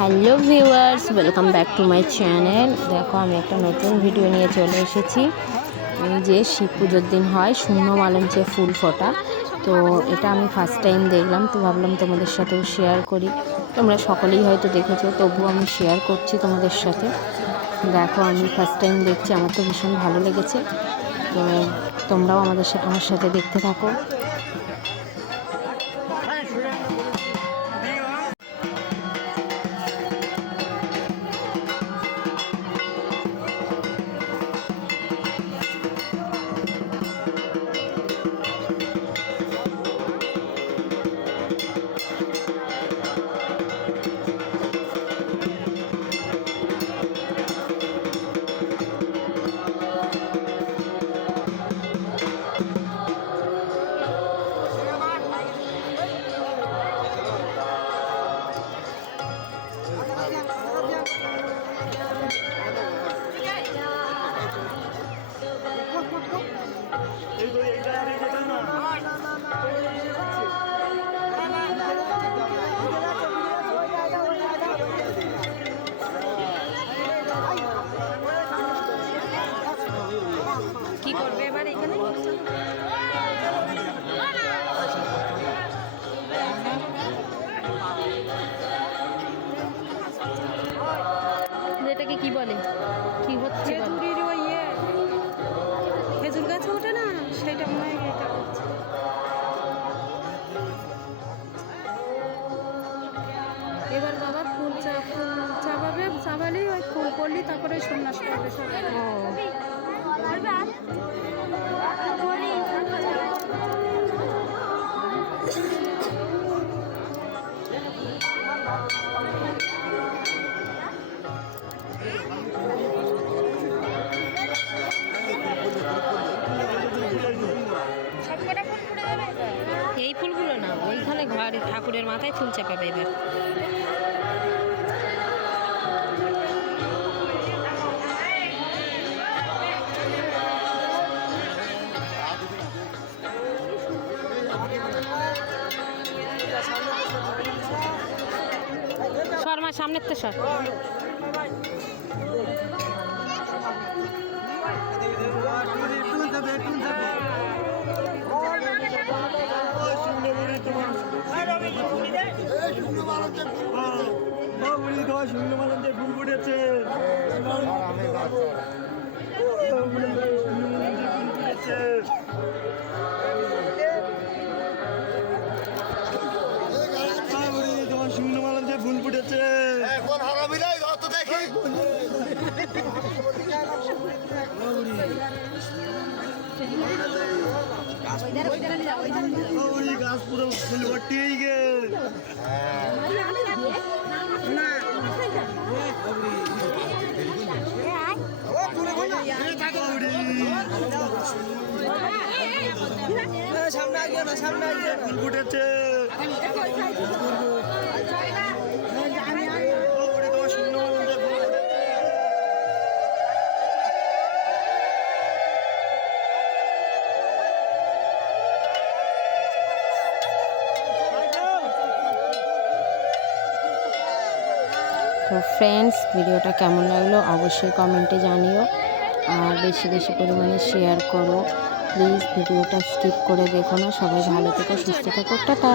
Hello viewers, welcome back to my channel. দেখো, আমি একটা নতুন ভিডিও নিয়ে চলে এসেছি। যে শিব পুজোর দিন হয়, শূন্য মালঞ্চে ফুল ফোটা। তো এটা আমি ফার্স্ট টাইম দেখলাম, তো ভাবলাম তোমাদের সাথেও শেয়ার করি। তোমরা সকলেই হয়তো দেখেছ, তবুও আমি শেয়ার করছি তোমাদের সাথে। দেখো, আমি ফার্স্ট টাইম দেখছি, আমার তো ভীষণ ভালো লেগেছে। তো তোমরাও আমাদের আমার সাথে দেখতে থাকো। করবে? এবার এখানে এটাকে কি বলে? কি হচ্ছে খেজুরির ওই ইয়ে। খেজুর গাছে ওঠে না? সেটা মনে হয় এটা করছে এবার বাবা ফুল চা ফুল চাপাবে চাপালি ওই ফুল করলি তারপরে সন্ন্যাস করবে সব ঠাকুরের মাথায় ফুল চাপাবে এবার। শর্মা সামনের তো সর। শূন্য মালান্তে ফুল ফুটেছে তোমার শূন্য মালান্তে ফুল ফুটেছে এখন হারাবি নাই ধর তো দেখি গাছ পুরো ফুল ভর্তি হয়ে তো ফ্রেন্ডস ভিডিওটা কেমন লাগল অবশ্যই কমেন্টে জানিও। আর বেশি বেশি পরিমাণে শেয়ার করো। প্লিজ ভিডিওটা স্কিপ করে দেখো না। সবাই ভালো থেকো সুস্থ থেকো। টাটা।